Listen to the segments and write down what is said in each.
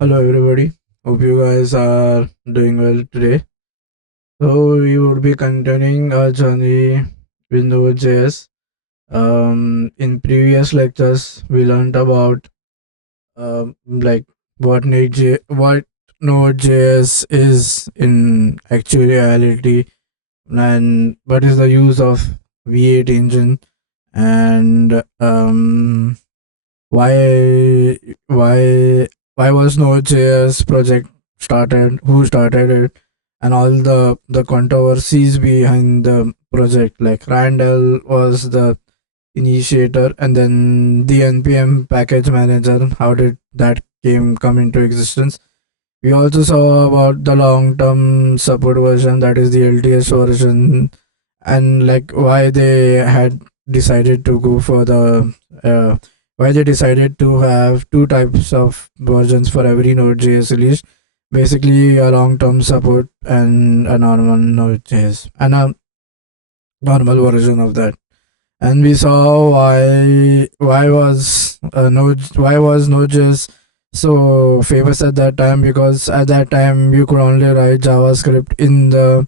Hello everybody. Hope you guys are doing well today. So we would be continuing our journey with Node.js. In previous lectures, we learned about like what Node.js is in actual reality, and what is the use of V8 engine, and why why why was Node.js project started, who started it, and all the controversies behind the project. Like Randall was the initiator, and then the npm package manager, how did that came come into existence. We also saw about the long term support version, that is the LTS version, and like why they had decided to go for the why they decided to have two types of versions for every Node.js release. Basically, a long term support and a normal Node.js and a normal version of that. And we saw why was Node.js so famous at that time, because at that time you could only write JavaScript in the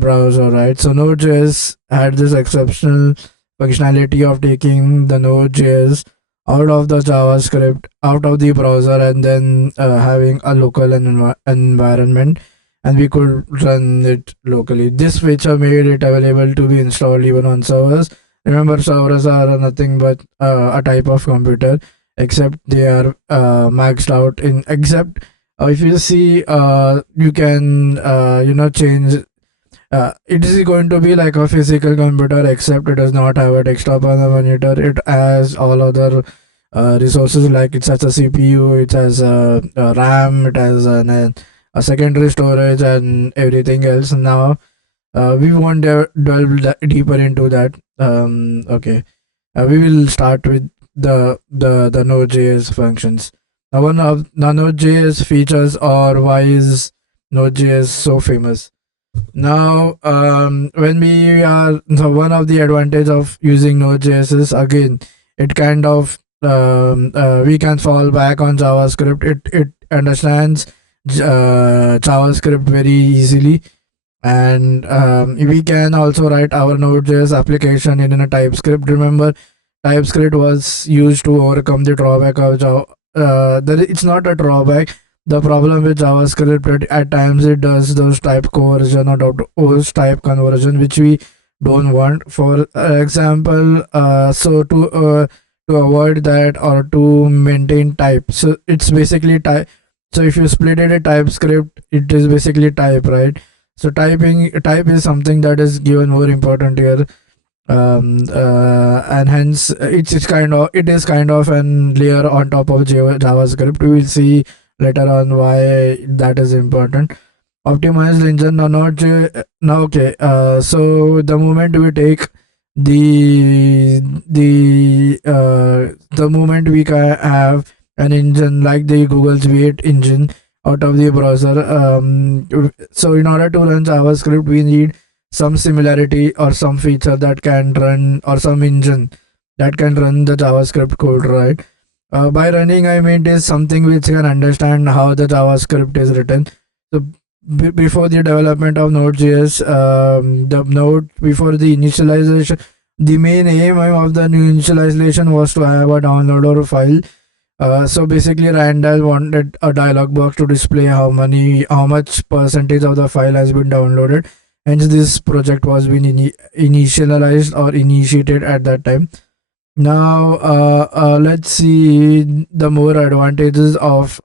browser, right? So Node.js had this exceptional functionality of taking the Node.js out of the JavaScript, out of the browser, and then having a local environment, and we could run it locally. This feature made it available to be installed even on servers. Remember, servers are nothing but a type of computer, except they are maxed out in. Except if you see, you can change it is going to be like a physical computer, except it does not have a desktop on the monitor. It has all other resources, like it has a CPU, it has a RAM, it has a secondary storage, and everything else. Now, we won't delve deeper into that. Okay, we will start with the Node.js functions. Now, one of the Node.js features, or why is Node.js so famous? Now, when we are, so one of the advantage of using Node.js is, again, it kind of we can fall back on JavaScript. It understands JavaScript very easily, and we can also write our Node.js application in a TypeScript. Remember, TypeScript was used to overcome the drawback of Java. It's not a drawback. The problem with JavaScript, at times it does those type conversion or those type conversion which we don't want. For example, to avoid that, or to maintain type, so it's basically type. So if you split it a TypeScript, it is basically type, right? So type is something that is given more important here, and hence it is kind of an layer on top of JavaScript. We will see later on why that is important. Optimized engine, no, not now. Okay, so the moment we take the moment we can have an engine like the Google's V8 engine out of the browser, so in order to run JavaScript, we need some similarity or some feature that can run, or some engine that can run the JavaScript code, right? By running, I mean it is something which can understand how the JavaScript is written. So before the development of Node.js, the Node before the initialization, the main aim of the initialization was to have a downloader file. So basically, Randall wanted a dialog box to display how much percentage of the file has been downloaded. Hence, this project was being initialized or initiated at that time. Now, let's see the more advantages of.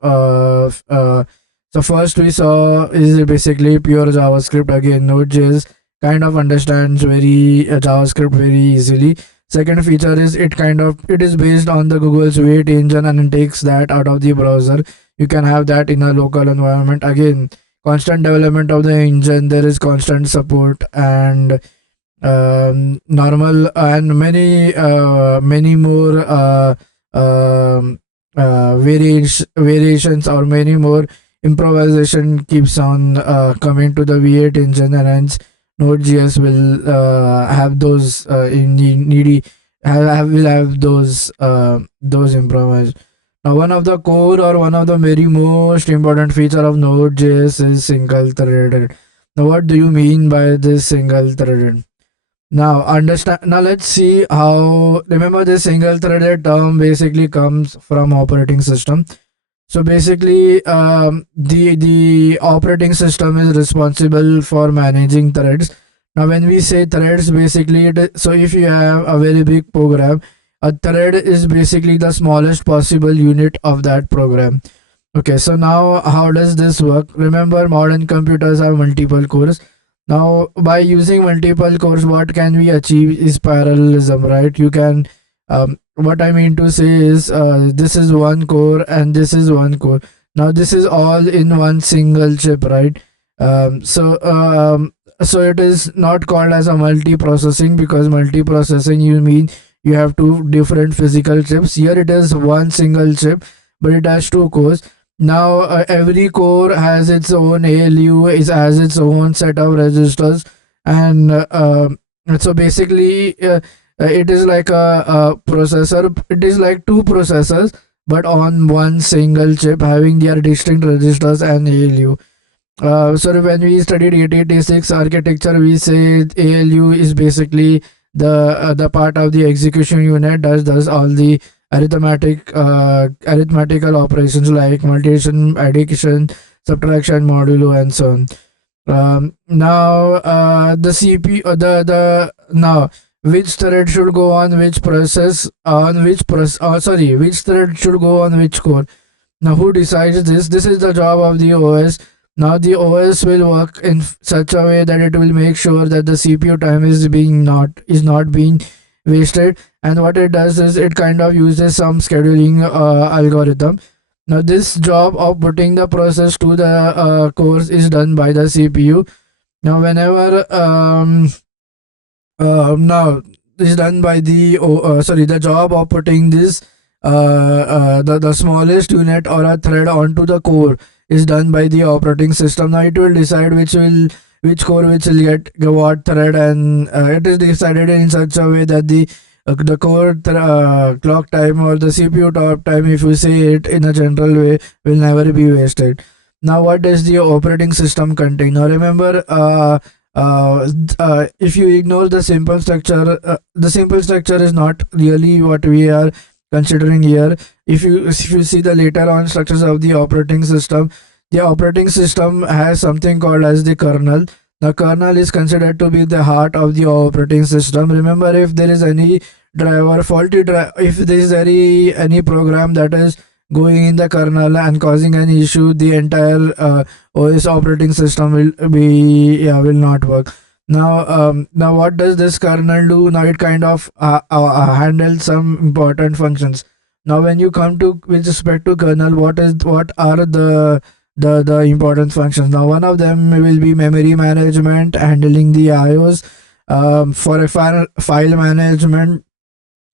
So first we saw is basically pure JavaScript. Again, Node.js kind of understands JavaScript very easily. Second feature is it is based on the Google's V8 engine, and it takes that out of the browser. You can have that in a local environment. Again, constant development of the engine. There is constant support, and normal and many more variations, or many more improvisation keeps on coming to the V8 engine, and hence Node.js will have those in the needy will have those improvise. Now, one of the core or one of the very most important feature of Node.js is single threaded. Now, what do you mean by this single threaded? Now, understand. Now, let's see how. Remember, this single threaded term basically comes from operating system. So basically, the operating system is responsible for managing threads. Now, when we say threads, basically, so if you have a very big program, a thread is basically the smallest possible unit of that program. Okay, so now how does this work? Remember, modern computers have multiple cores. Now, by using multiple cores, what can we achieve is parallelism, right? You can, what I mean to say is, this is one core and this is one core. Now, this is all in one single chip, right? So it is not called as a multiprocessing, because multiprocessing you mean you have two different physical chips. Here it is one single chip, but it has two cores. Now every core has its own ALU, is has its own set of registers, and so basically it is like a processor. It is like two processors, but on one single chip, having their distinct registers and ALU. So when we studied 8086 architecture, we say ALU is basically the part of the execution unit does all the arithmetical operations like multiplication, addition, subtraction, modulo, and so on. Now the CPU, the now which thread should go on which process on which process? Sorry, which thread should go on which core? Now, who decides this? This is the job of the OS. Now, the OS will work in such a way that it will make sure that the CPU time is not being wasted. And what it does is it kind of uses some scheduling algorithm. Now, this job of putting the process to the cores is done by the CPU. Now, whenever now is done by the the job of putting this the smallest unit or a thread onto the core is done by the operating system. Now it will decide which core which will get what thread, and it is decided in such a way that the core clock time or the CPU top time, if you say it in a general way, will never be wasted. Now, what does the operating system contain? Now, remember, if you ignore the simple structure is not really what we are considering here. If you see the later on structures of the operating system has something called as the kernel. The kernel is considered to be the heart of the operating system. Remember, if there is any if there is any program that is going in the kernel and causing an issue, the entire OS operating system will not work. Now what does this kernel do? Now it kind of handles some important functions. Now when you come to with respect to kernel, what are the important functions? Now one of them will be memory management, handling the IOs, for a file management.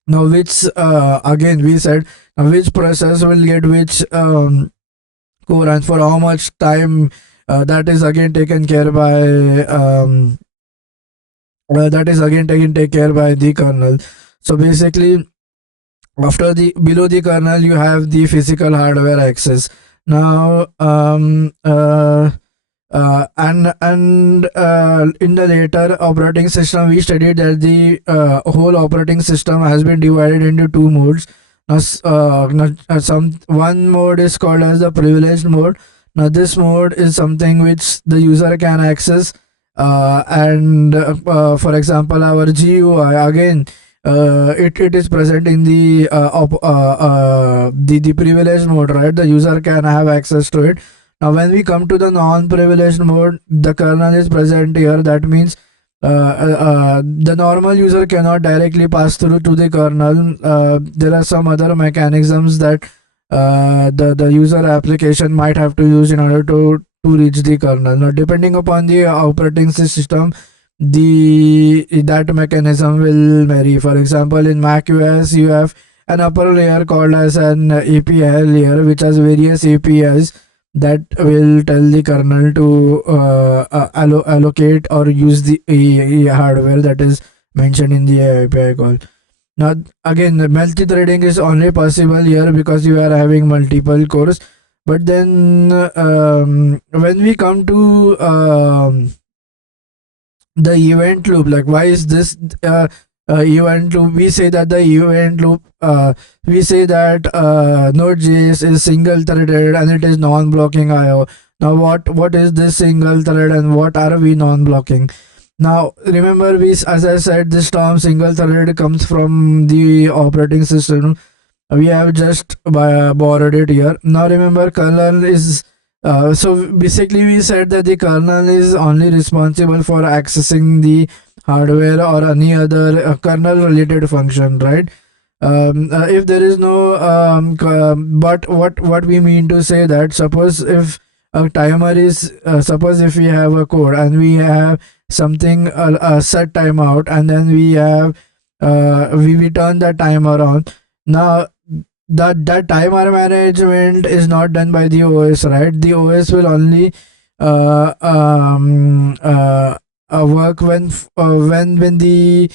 Now which again we said, which process will get which core and for how much time, that is again taken care by that is again taken take care by the kernel. So basically, after the below the kernel you have the physical hardware access. Now and in the later operating system we studied that the whole operating system has been divided into two modes. Some one mode is called as the privileged mode. Now this mode is something which the user can access, and for example our GUI again, it is present in the privileged mode, right? The user can have access to it. Now when we come to the non-privileged mode, the kernel is present here. That means the normal user cannot directly pass through to the kernel. There are some other mechanisms that the user application might have to use in order to reach the kernel. Now depending upon the operating system, the that mechanism will vary. For example, in Mac OS you have an upper layer called as an API layer, which has various APIs that will tell the kernel to allocate or use the hardware that is mentioned in the API call. Now, again, the multi-threading is only possible here because you are having multiple cores. But then, when we come to the event loop, like why is this event loop? We say that the event loop, we say that Node.js is single-threaded and it is non-blocking I/O. Now, what is this single thread and what are we non-blocking? Now, remember, as I said, this term single threaded comes from the operating system. We have just borrowed it here. Now, remember, kernel is so basically we said that the kernel is only responsible for accessing the hardware or any other kernel related function, right? If there is no but what we mean to say that, suppose if a timer is suppose if we have a code and we have something a set timeout, and then we have we turn the timer on. Now that timer management is not done by the OS, right? The OS will only uh, um, uh, work when the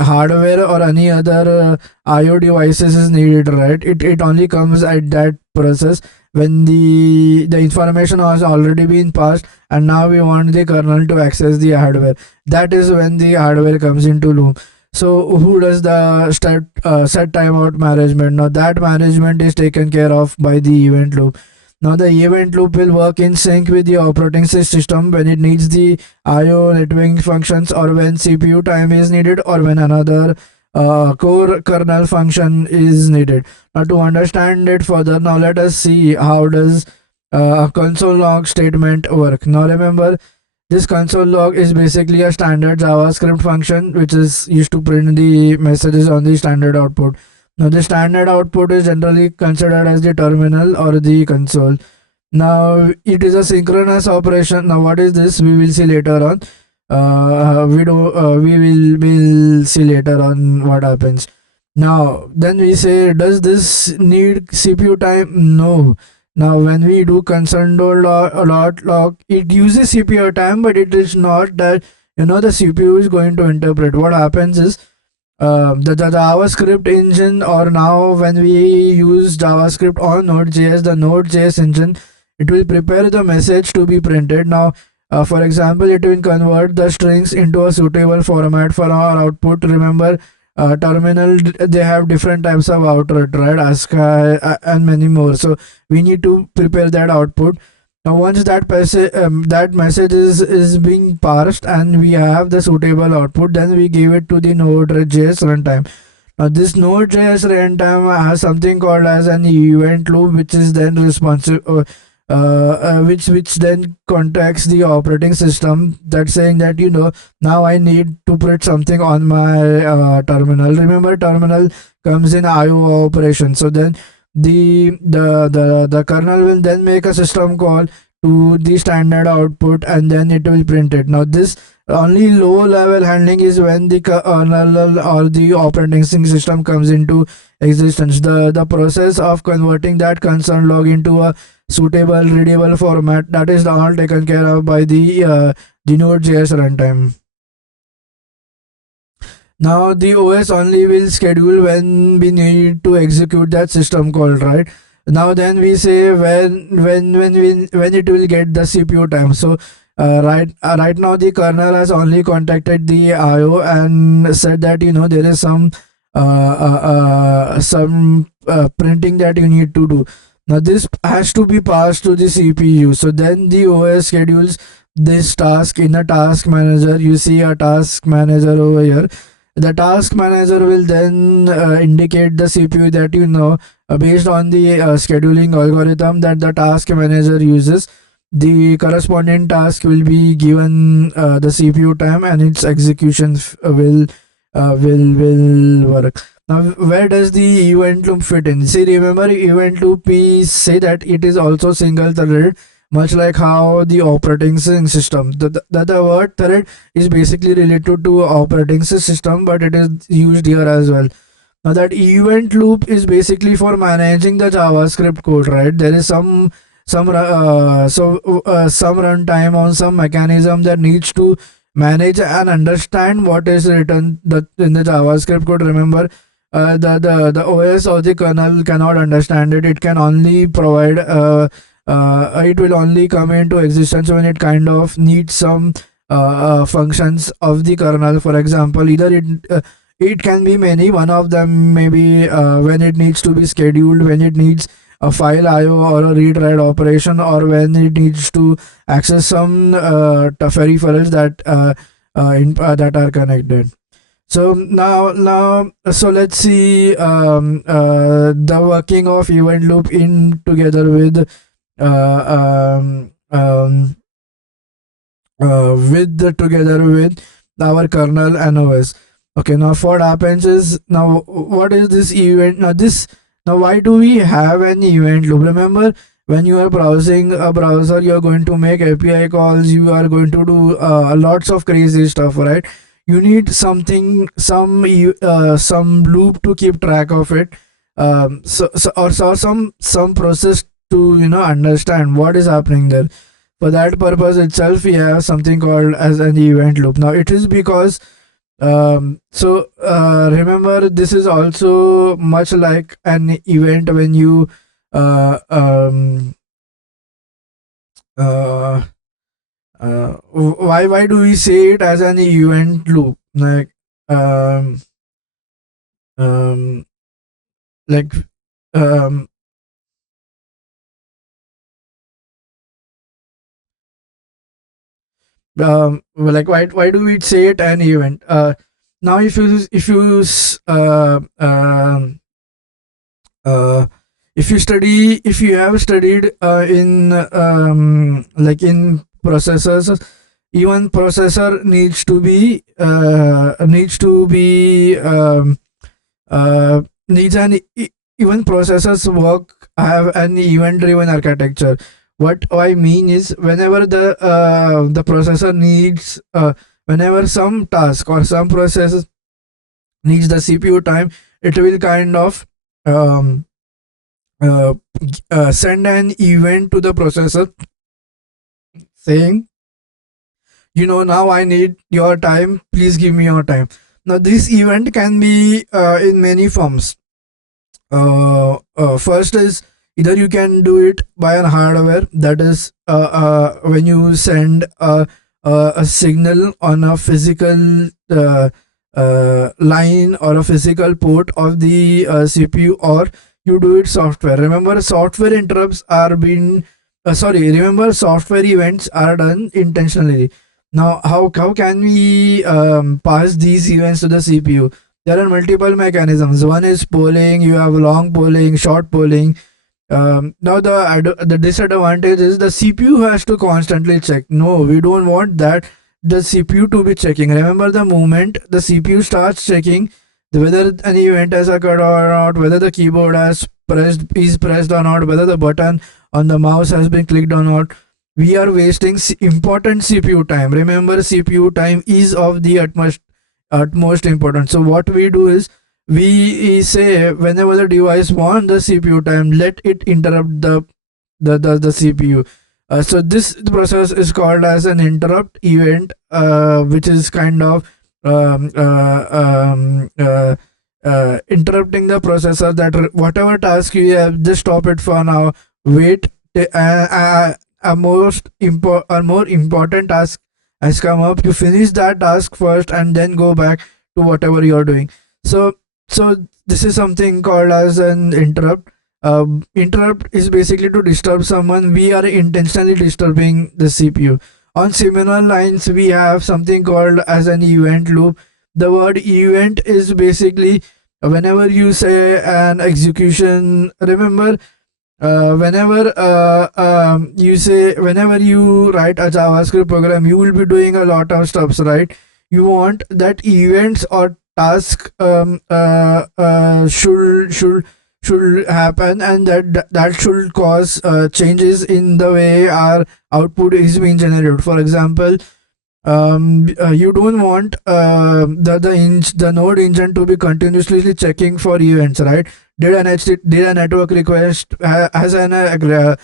hardware or any other IO devices is needed, right? It only comes at that process when the information has already been passed, and now we want the kernel to access the hardware. That is when the hardware comes into loop. So who does the set timeout management? Now that management is taken care of by the event loop. Now the event loop will work in sync with the operating system when it needs the IO networking functions, or when CPU time is needed, or when another core kernel function is needed. Now to understand it further, now let us see how does a console log statement work. Now remember, this console log is basically a standard JavaScript function which is used to print the messages on the standard output. Now, the standard output is generally considered as the terminal or the console. Now, it is a synchronous operation. Now, what is this? We will see later on. We will see later on what happens. Now, then we say, does this need CPU time? No. Now, when we do console log, it uses CPU time, but it is not that the CPU is going to interpret. What happens is the JavaScript engine, or now when we use JavaScript on Node.js, the Node.js engine, it will prepare the message to be printed. Now, for example, it will convert the strings into a suitable format for our output. Remember, terminal, they have different types of output, right? ASCII and many more. So we need to prepare that output. Now, once that message is being parsed and we have the suitable output, then we give it to the Node.js runtime. Now, this Node.js runtime has something called as an event loop, which is then responsive, which then contacts the operating system, that's saying that now I need to print something on my terminal. Remember, terminal comes in IO operation. So then the kernel will then make a system call to the standard output, and then it will print it. Now this only low level handling is when the kernel or the operating system comes into existence. The process of converting that console log into a suitable readable format, that is all taken care of by the Node.js runtime. Now the OS only will schedule when we need to execute that system call, right? Now then we say when it will get the CPU time. So right now the kernel has only contacted the IO and said that there is some printing that you need to do. Now this has to be passed to the CPU. So then the OS schedules this task in a task manager. You see a task manager over here. The task manager will then indicate the CPU that based on the scheduling algorithm that the task manager uses. The corresponding task will be given the CPU time, and its execution will work. Now, where does the event loop fit in? See, remember, event loop, we say that it is also single threaded, much like how the operating system. The word thread is basically related to operating system, but it is used here as well. Now, that event loop is basically for managing the JavaScript code, right? There is some runtime on some mechanism that needs to manage and understand what is written in the JavaScript code. Remember, the OS or the kernel cannot understand it. It can only provide. It will only come into existence when it kind of needs some functions of the kernel. For example, either it can be many. One of them maybe when it needs to be scheduled, when it needs a file IO or a read write operation, or when it needs to access some peripherals that are connected. So so let's see the working of event loop in together with our kernel and OS. Okay, now what happens is, now what is this event? Now why do we have an event loop? Remember, when you are browsing a browser, you are going to make API calls, you are going to do lots of crazy stuff, right? You need some loop to keep track of it, or some process to understand what is happening there. For that purpose itself, we have something called as an event loop. Now it is because remember, this is also much like an event when you uh, um, uh, why do we say it as an event loop? Um, um, like um, why do we say it an event? Now uh, if you have studied in in processors, even processor needs even processors work have an event driven architecture. What I mean is, whenever the processor needs whenever some task or some process needs the CPU time, it will kind of um, uh, send an event to the processor saying, now I need your time, please give me your time. Now this event can be in many forms. First is, either you can do it by a hardware, that is when you send a signal on a physical line or a physical port of the CPU, or you do it software. Remember, software interrupts are being remember, software events are done intentionally. Now how can we pass these events to the CPU? There are multiple mechanisms. One is polling. You have long polling, short polling. Now the disadvantage is the CPU has to constantly check. No, we don't want that. The CPU to be checking. Remember, the moment the CPU starts checking whether an event has occurred or not, whether the keyboard is pressed or not, whether the button on the mouse has been clicked or not, we are wasting important CPU time. Remember, CPU time is of the utmost importance. So what we do is, we say, whenever the device wants the CPU time, let it interrupt the CPU. So this process is called as an interrupt event, which is kind of um, uh, um, uh, interrupting the processor, that whatever task you have, just stop it for now, wait. A more important task has come up, you finish that task first and then go back to whatever you're doing. So so this is something called as an interrupt. Interrupt is basically to disturb someone. We are intentionally disturbing the CPU. On similar lines, we have something called as an event loop. The word event is basically, whenever you say an execution, remember, whenever you write a JavaScript program, you will be doing a lot of stuffs, right? You want that events or task should happen, and that should cause changes in the way our output is being generated. For example, you don't want the node engine to be continuously checking for events, right? Did a network request, has a network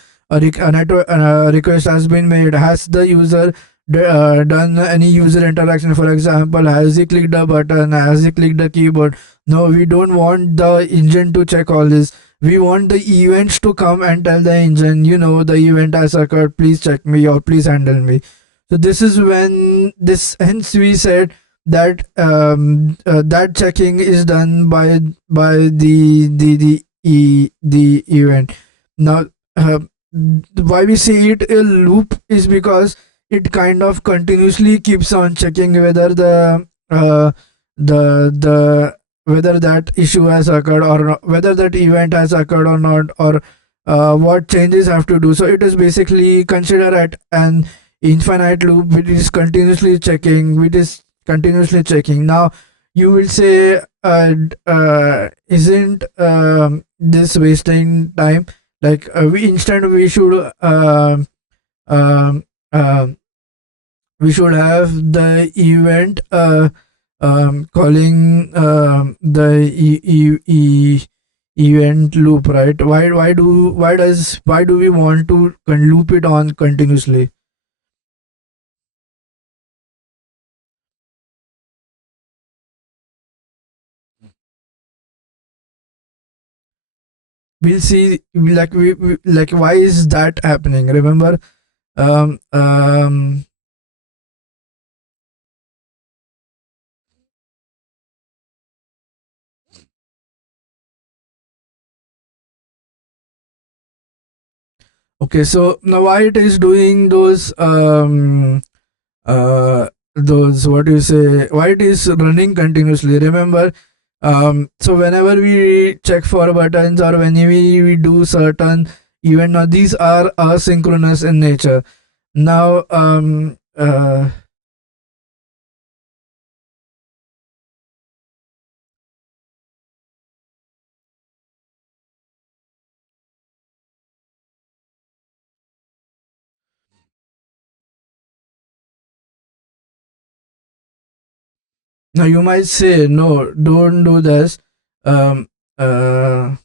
request has been made, has the user done any user interaction. For example, has he clicked a button, has he clicked the keyboard? No, we don't want the engine to check all this. We want the events to come and tell the engine, the event has occurred, please check me or please handle me. So this is when this, hence we said that that checking is done by the event. Now, why we say it a loop is because it kind of continuously keeps on checking whether the whether that issue has occurred or not, whether that event has occurred or not, or what changes have to do. So it is basically considered at an infinite loop which is continuously checking. Now you will say, isn't this wasting time? Like, we should um, um we should have the event calling event loop, right? Why do we want to loop it on continuously? We'll see, like we like, why is that happening? Remember, um um okay, so now why it is doing those, what do you say, why it is running continuously? Remember, so whenever we check for buttons or when we do certain event, now these are asynchronous in nature. Now, now you might say, no, don't do this. um uh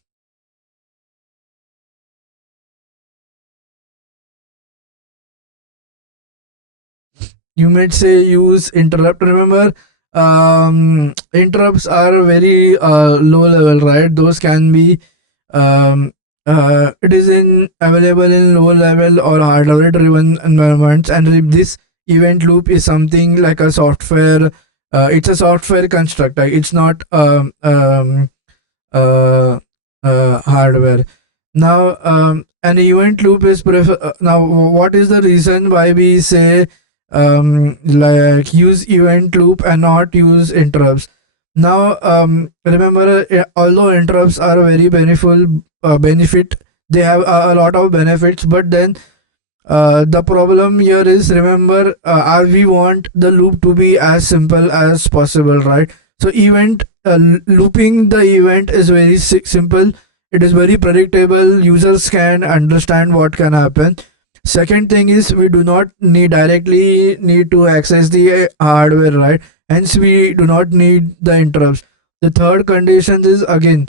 you might say use interrupt. Remember, interrupts are very low level, right? Those can be, it is in available in low level or hardware driven environments, and if this event loop is something like a software, it's a software construct, like it's not uh, hardware. Now, an event loop is now, what is the reason why we say like use event loop and not use interrupts? Now, remember, although interrupts are very benefit, they have a lot of benefits, but then the problem here is, remember, we want the loop to be as simple as possible, right? So looping the event is very simple. It is very predictable. Users can understand what can happen. Second thing is, we do not directly need to access the hardware, right? Hence we do not need the interrupts. The third condition is, again,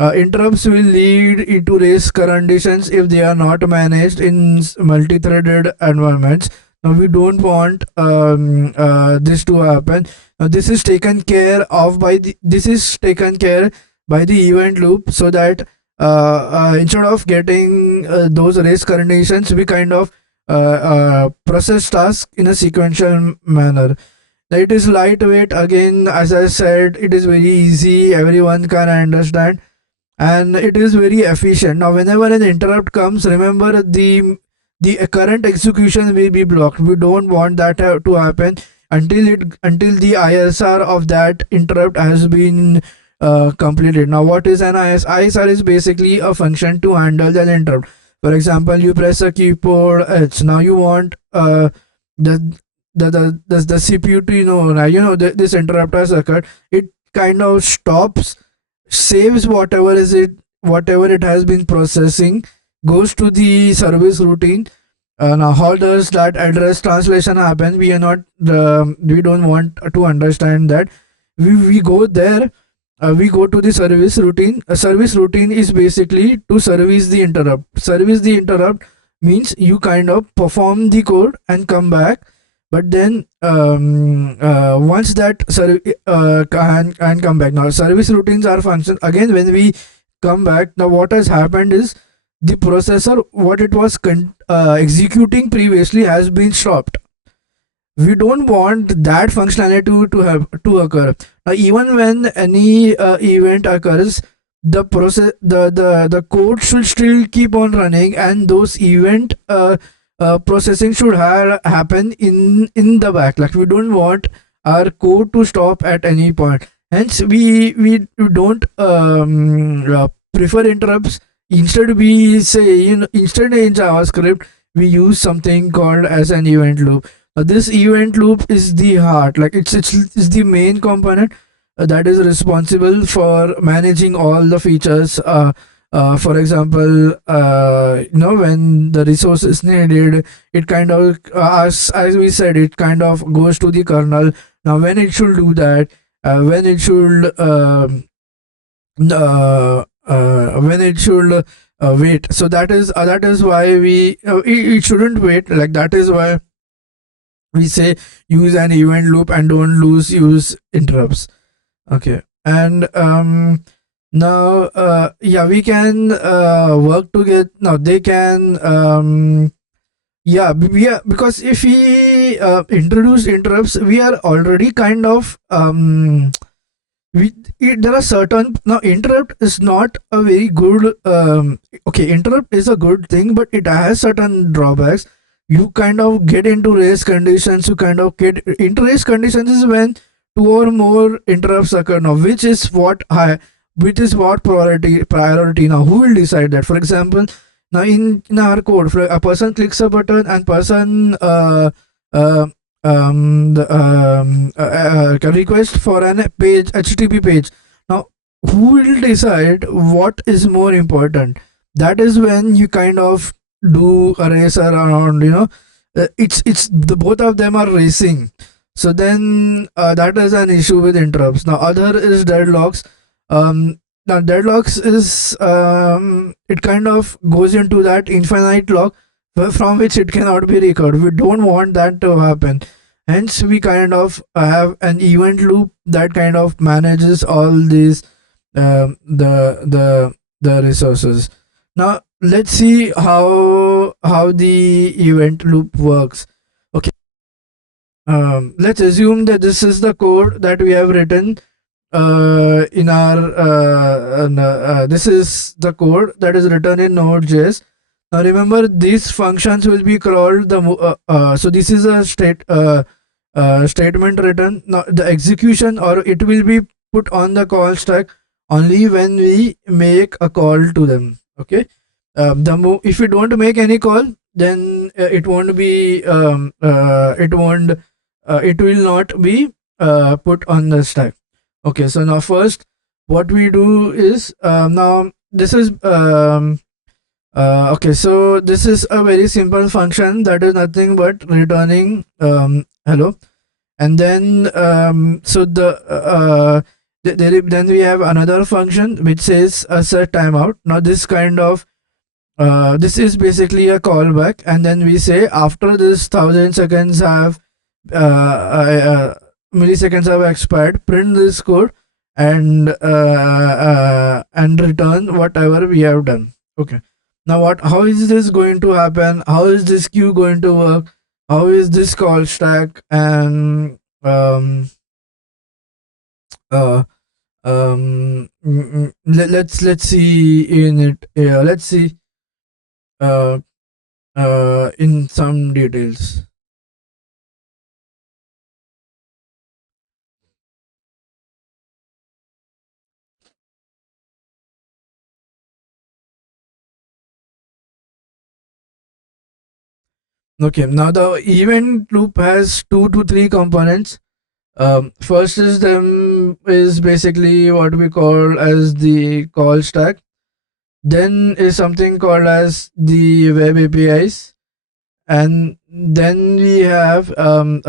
interrupts will lead into risk conditions if they are not managed in multi-threaded environments. Now we don't want this to happen. Now this is taken care by the event loop, so that instead of getting those race conditions, we kind of process tasks in a sequential manner. Now, it is lightweight, again, as I said, it is very easy, everyone can understand, and it is very efficient. Now whenever an interrupt comes, remember, the current execution will be blocked. We don't want that to happen until the ISR of that interrupt has been completed. Now what is an ISR is basically a function to handle an interrupt. For example, you press a keyboard H. Now you want the the CPU to this interrupt has occurred. It kind of stops, saves whatever it has been processing, goes to the service routine. Now how does that address translation happen? We don't want to understand that. We go there, we go to the service routine. A service routine is basically to service the interrupt means you kind of perform the code and come back. but then once that can come back. Now service routines are function again. When we come back, now what has happened is the processor, what it was executing previously, has been stopped. We don't want that functionality to have to occur. Now even when any event occurs, the code should still keep on running, and those event processing should happen in the back. Like, we don't want our code to stop at any point. Hence we don't prefer interrupts. Instead, we say, instead in JavaScript we use something called as an event loop. This event loop is the heart, like it's the main component that is responsible for managing all the features. For example, when the resource is needed, it kind of, as we said, it kind of goes to the kernel. Now when it should do that, when it should when it should wait. So that is why it shouldn't wait. Like, that is why we say use an event loop and don't use interrupts. Okay. And now yeah, we can work together. Now they can yeah, because if we introduce interrupts, we are already kind of there are certain, now interrupt is not a very good okay, interrupt is a good thing, but it has certain drawbacks. You kind of get into race conditions. You kind of get into race conditions is when two or more interrupts occur. Now which is what priority. Now who will decide that? For example, now in our code, a person clicks a button and person uh, request for an page, HTTP page. Now who will decide what is more important? That is when you kind of do a race around. It's the both of them are racing. So then that is an issue with interrupts. Now other is deadlocks. Now deadlocks is it kind of goes into that infinite lock from which it cannot be recovered. We don't want that to happen. Hence we kind of have an event loop that kind of manages all these the resources. Now let's see how the event loop works. Okay. Let's assume that this is the code that we have written in our this is the code that is written in Node.js. Now remember, these functions will be called so this is a statement written. Now the execution, or it will be put on the call stack only when we make a call to them. Okay. If we don't make any call, then it won't be it will not be put on the stack. Okay, so now first what we do is now this is okay, so this is a very simple function that is nothing but returning hello. And then so then we have another function which says set timeout. Now this kind of this is basically a callback, and then we say after this 1000 seconds have milliseconds have expired, print this code and return whatever we have done. Okay. Now how is this going to happen? How is this queue going to work? How is this call stack? And let's see in it. Let's see in some details. Okay, now the event loop has 2 to 3 components. First is basically what we call as the call stack. Then is something called as the web APIs, and then we have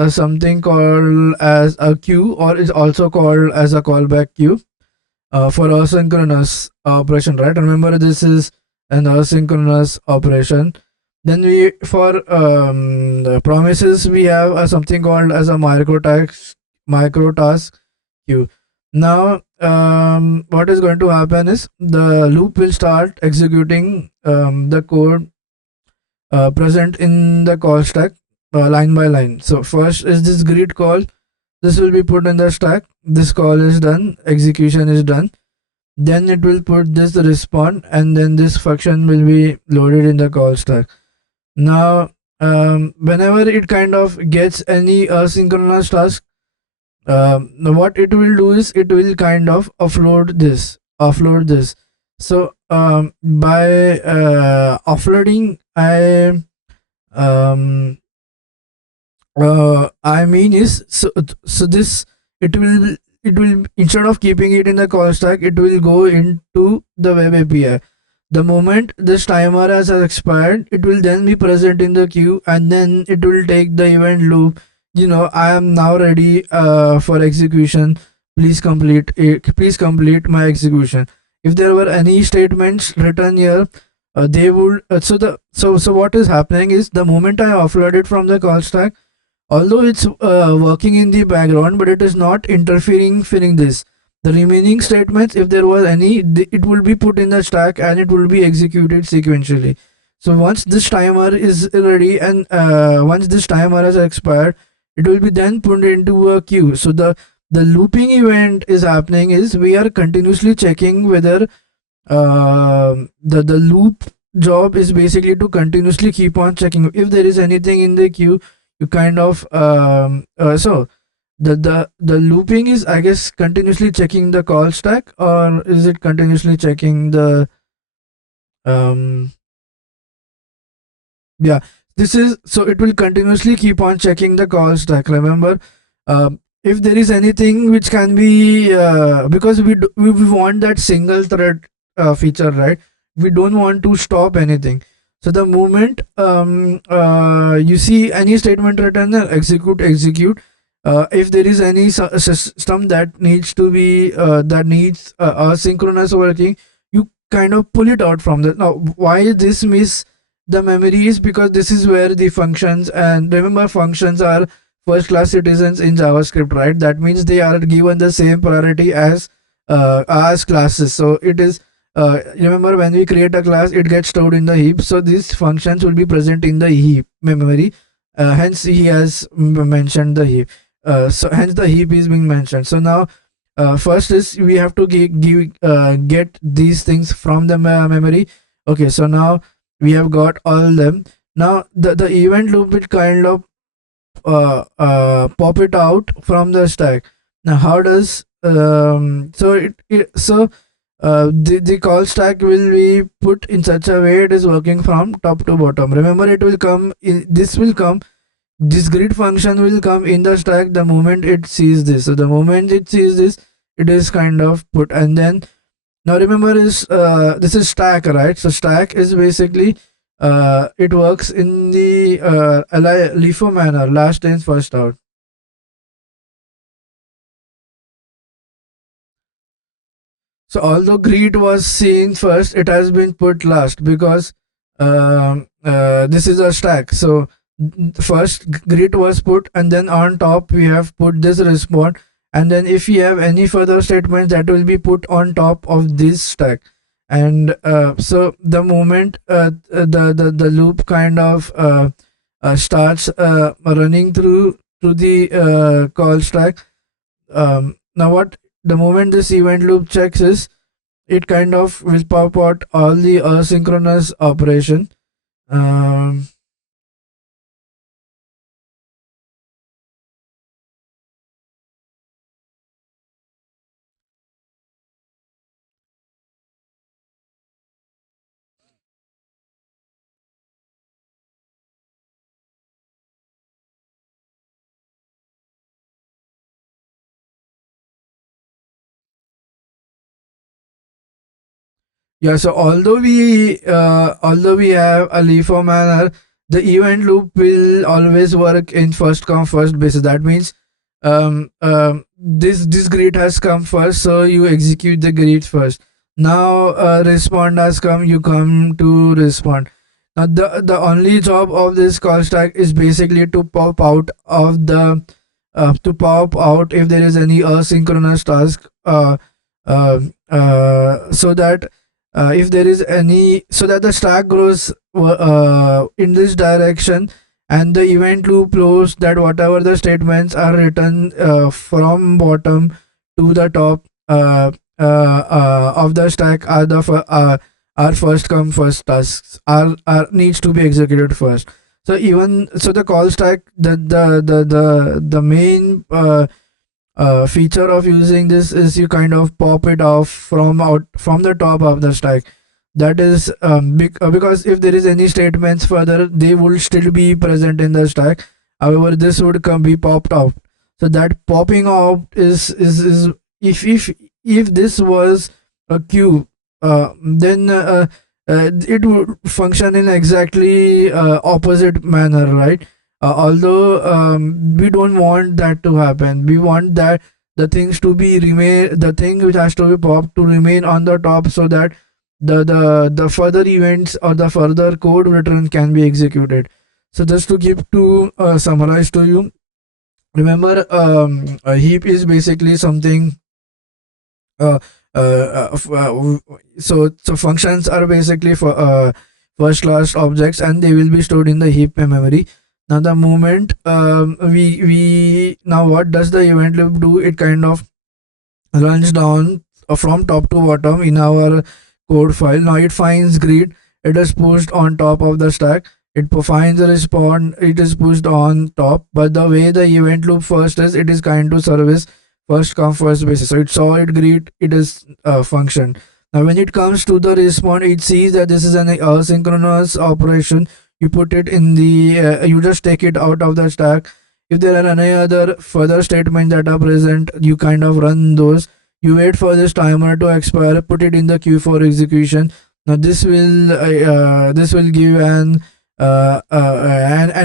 something called as a queue, or is also called as a callback queue for asynchronous operation. Right? Remember, this is an asynchronous operation. Then we for the promises we have something called as a microtask queue. Now what is going to happen is the loop will start executing the code present in the call stack line by line. So first is this greet call. This will be put in the stack. This call is done. Execution is done. Then it will put this response, and then this function will be loaded in the call stack. Now, whenever it kind of gets any asynchronous task, what it will do is it will kind of offload this. So by offloading, um, I mean is so this it will instead of keeping it in the call stack, it will go into the web API. The moment this timer has expired, it will then be present in the queue, and then it will take the event loop. I am now ready for execution. Please complete my execution. If there were any statements written here, they would. So what is happening is the moment I offload it from the call stack, although it's working in the background, but it is not interfering filling this. The remaining statements, if there was any, it will be put in the stack and it will be executed sequentially. So once this timer is ready and once this timer has expired, it will be then put into a queue. So the looping event is happening is we are continuously checking whether the loop job is basically to continuously keep on checking if there is anything in the queue. You kind of so the looping is, I guess, continuously checking the call stack, or is it continuously checking the um yeah, this is, so it will continuously keep on checking the call stack. Remember, if there is anything which can be because we want that single thread feature, right? We don't want to stop anything. So the moment you see any statement written, execute. If there is any system that needs to be that needs asynchronous working, you kind of pull it out from that. Now why this miss the memory is because this is where the functions, and remember functions are first class citizens in JavaScript, right? That means they are given the same priority as classes. So it is remember, when we create a class, it gets stored in the heap, so these functions will be present in the heap memory. Hence he has mentioned the heap. So hence the heap is being mentioned. So now first is we have to get these things from the memory. Okay, so now we have got all them. Now the event loop will kind of pop it out from the stack. Now how does so the call stack will be put in such a way it is working from top to bottom. Remember, it will come in, this grid function will come in the stack the moment it sees this. So the moment it sees this, it is kind of put. And then now remember is this is stack, right? So stack is basically it works in the LIFO manner, last in first out. So although greet was seen first, it has been put last because this is a stack. So first greet was put, and then on top we have put this response, and then if you have any further statements, that will be put on top of this stack. And so the moment the loop kind of starts running through the call stack. Now what the moment this event loop checks is it kind of will pop out all the asynchronous operation. um, yeah, so although we have a LIFO manner, the event loop will always work in first come first basis. That means this greet has come first, so you execute the greet first. Now respond has come, you come to respond. Now the only job of this call stack is basically to pop out of the to pop out if there is any asynchronous task, so that if there is any, so that the stack grows in this direction, and the event loop flows that whatever the statements are written from bottom to the top of the stack are first come first tasks, are needs to be executed first. So even so the call stack, the main feature of using this is you kind of pop it off from out from the top of the stack. That is because if there is any statements further, they will still be present in the stack. However, this would come be popped out. So that popping out is if this was a queue, then it would function in exactly opposite manner, right? Although we don't want that to happen, we want that the thing which has to be popped to remain on the top, so that the further events or the further code return can be executed. So just to give to summarize to you, remember, a heap is basically something, uh, so functions are basically for first class objects, and they will be stored in the heap memory. Now the moment we now what does the event loop do? It kind of runs down from top to bottom in our code file. Now it finds grid, it is pushed on top of the stack. It finds a response, it is pushed on top. But the way the event loop first is, it is kind to service first come first basis. So it saw it grid, it is function. Now when it comes to the response, it sees that this is an asynchronous operation. You put it in the you just take it out of the stack. If there are any other further statements that are present, you kind of run those. You wait for this timer to expire, put it in the queue for execution. Now this will give an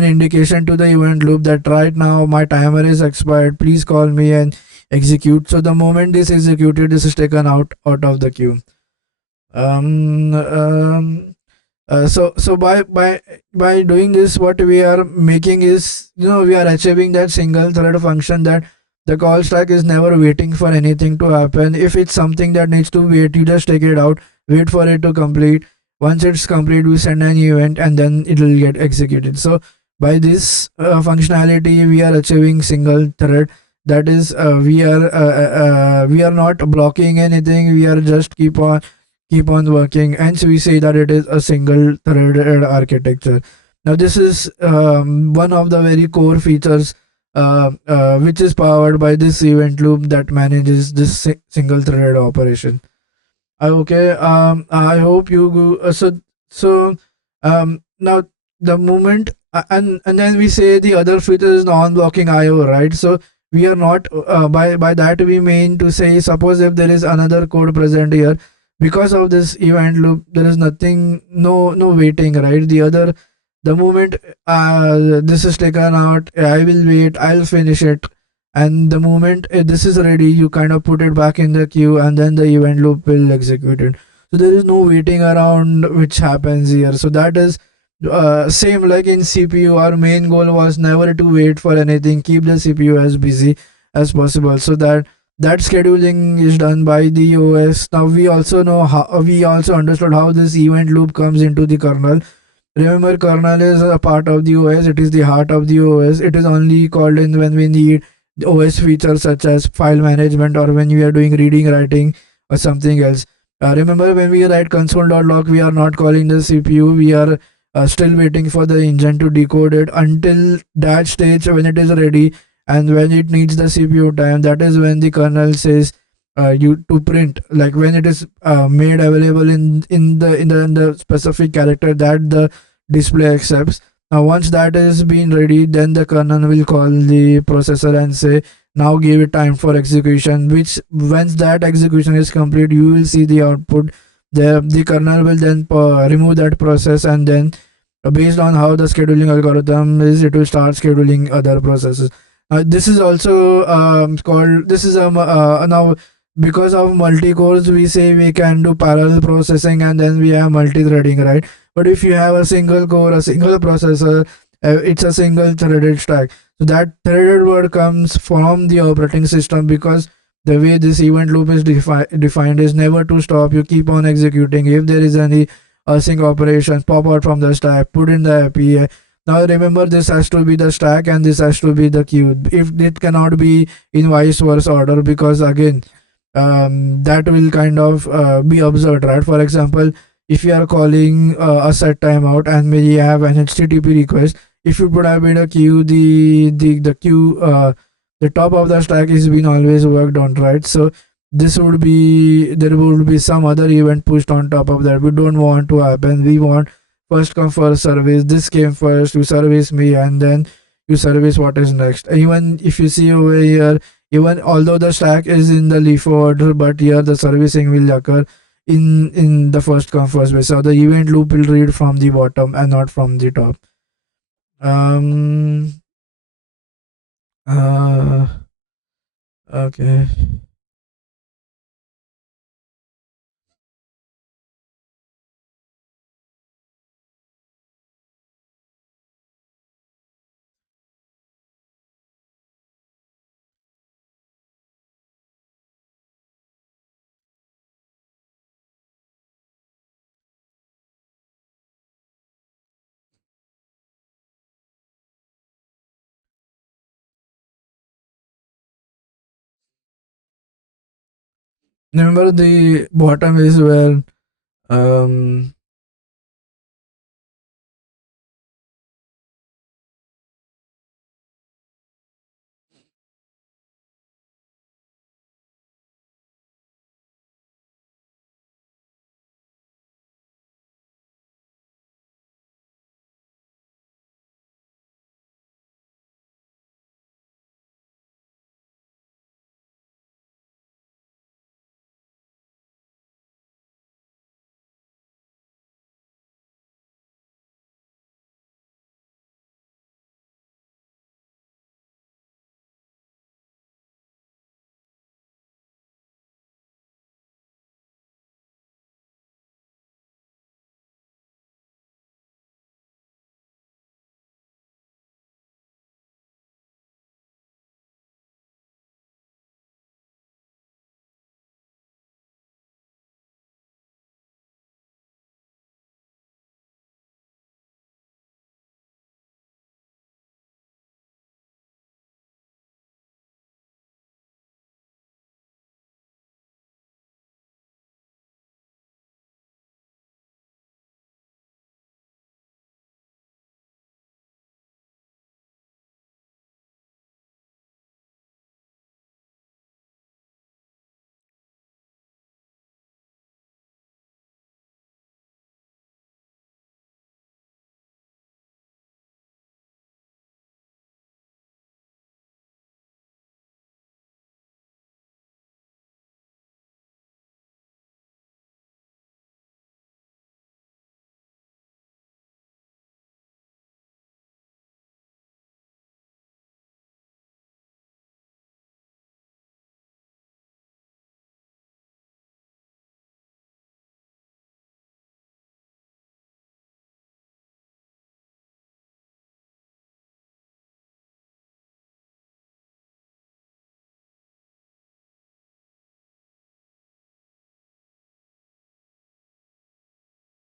indication to the event loop that right now my timer is expired, please call me and execute. So the moment this is executed, this is taken out of the queue. So by doing this, what we are making is, we are achieving that single thread function, that the call stack is never waiting for anything to happen. If it's something that needs to wait, you just take it out, wait for it to complete. Once it's complete, we send an event, and then it will get executed. So by this functionality, we are achieving single thread. That is, we are not blocking anything, we are just keep on working, and so we say that it is a single threaded architecture. Now this is one of the very core features which is powered by this event loop that manages this single threaded operation. Okay, I hope you go, now the moment and then we say the other feature is non-blocking IO, right? So we are not by that we mean to say, suppose if there is another code present here, because of this event loop, there is nothing, no waiting, right? The moment this is taken out, I will wait, I'll finish it, and the moment this is ready, you kind of put it back in the queue, and then the event loop will execute it. So there is no waiting around which happens here. So that is same like in CPU. Our main goal was never to wait for anything, keep the CPU as busy as possible, so that scheduling is done by the OS. Now we also know how, we also understood how this event loop comes into the kernel. Remember, kernel is a part of the OS, it is the heart of the OS. It is only called in when we need the OS features such as file management, or when we are doing reading, writing, or something else. Remember, when we write console.log, we are not calling the CPU, we are still waiting for the engine to decode it until that stage when it is ready, and when it needs the CPU time. That is when the kernel says you to print, like when it is made available in the specific character that the display accepts. Now once that is being ready, then the kernel will call the processor and say, now give it time for execution, which once that execution is complete, you will see the output. The kernel will then remove that process, and then based on how the scheduling algorithm is, it will start scheduling other processes. This is also called, this is now because of multi-cores, we say we can do parallel processing, and then we have multi-threading, right? But if you have a single core, a single processor, it's a single threaded stack. So that threaded word comes from the operating system, because the way this event loop is defined is never to stop. You keep on executing. If there is any async operation, pop out from the stack, put in the API. Now remember, this has to be the stack and this has to be the queue. If it cannot be in vice versa order, because again, that will kind of be absurd, right? For example, if you are calling a set timeout and may have an HTTP request, if you put up in a queue, the queue, the top of the stack is being always worked on, right? So this would be, there would be some other event pushed on top of that. We don't want to happen. We want first come first service. This came first, you service me, and then you service what is next. Even if you see over here, even although the stack is in the leaf order, but here the servicing will occur in the first come first way. So the event loop will read from the bottom and not from the top. um uh okay. Remember, the bottom is where um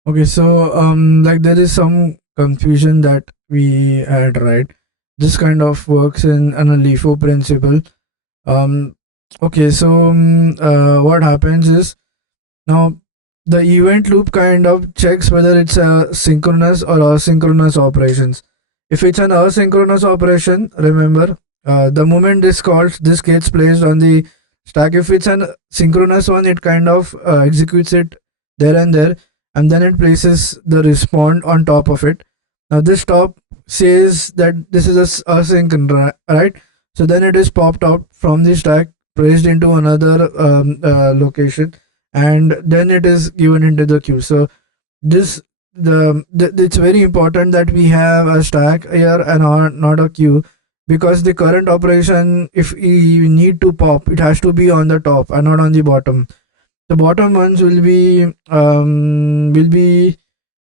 okay, so like there is some confusion that we had, right? This kind of works in an LIFO principle. um okay, so what happens is, now the event loop kind of checks whether it's a synchronous or asynchronous operations. If it's an asynchronous operation, remember, the moment this calls, this gets placed on the stack. If it's an synchronous one, it kind of executes it there and there, and then it places the respond on top of it. Now this top says that this is a async, right? So then it is popped out from the stack, placed into another location, and then it is given into the queue. So this, it's very important that we have a stack here and not a queue, because the current operation, if you need to pop, it has to be on the top and not on the bottom. The bottom ones will be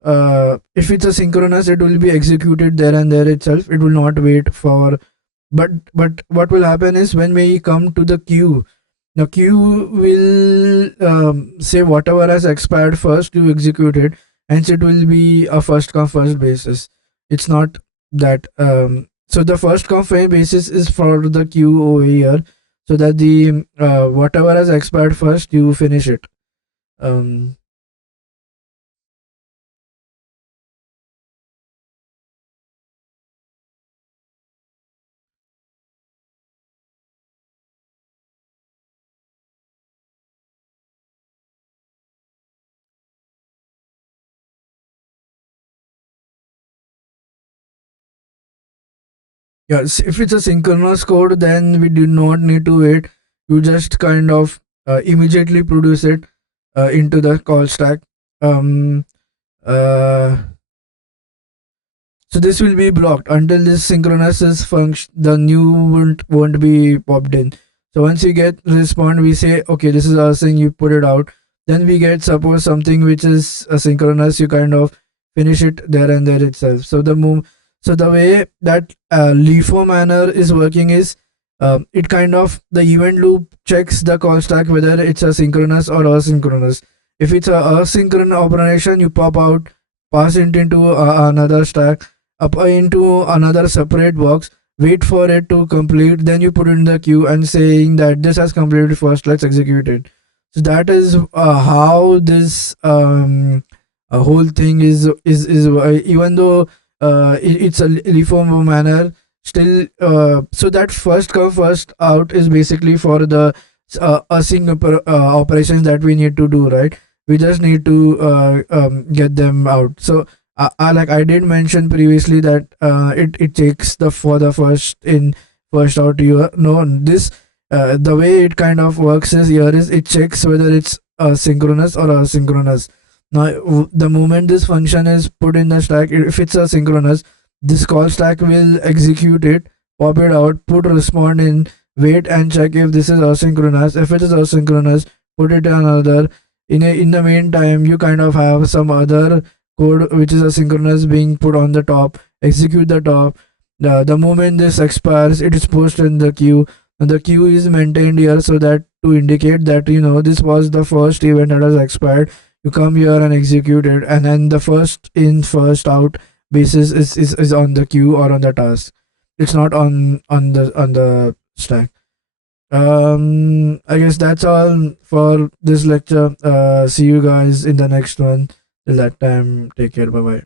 if it's a synchronous, it will be executed there and there itself. It will not wait for. But what will happen is when we come to the queue, the queue will say whatever has expired first, you execute it, hence it will be a first come first basis. It's not that. So the first come first basis is for the queue over here, so that the whatever has expired first, you finish it. Um, yes, if it's a synchronous code, then we do not need to wait. You just kind of immediately produce it into the call stack. Um, uh, So this will be blocked until this synchronous function. The new won't be popped in. So once you get respond, we say okay, this is our thing. You put it out. Then we get suppose something which is asynchronous. You kind of finish it there and there itself. So so the way that LIFO manner is working is it kind of the event loop checks the call stack whether it's asynchronous or asynchronous. If it's a asynchronous operation, you pop out, pass it into another stack, up into another separate box, wait for it to complete, then you put it in the queue and saying that this has completed first, let's execute it. So that is how this whole thing is even though it's a reform manner, still so that first come first out is basically for the async operations that we need to do, right? We just need to get them out. So like I did mention previously that it takes the for the first in first out here. No, this the way it kind of works is here is it checks whether it's synchronous or asynchronous. Now the moment this function is put in the stack, if it's asynchronous, this call stack will execute it, pop it out, put respond in, wait and check if this is asynchronous. If it is asynchronous, put it in another. In the meantime, you kind of have some other code which is asynchronous being put on the top, execute the top. The moment this expires, it is posted in the queue, and the queue is maintained here so that to indicate that this was the first event that has expired. You come here and execute it, and then the first in first out basis is on the queue or on the task. It's not on the stack. I guess that's all for this lecture. See you guys in the next one. Till that time, take care. Bye bye.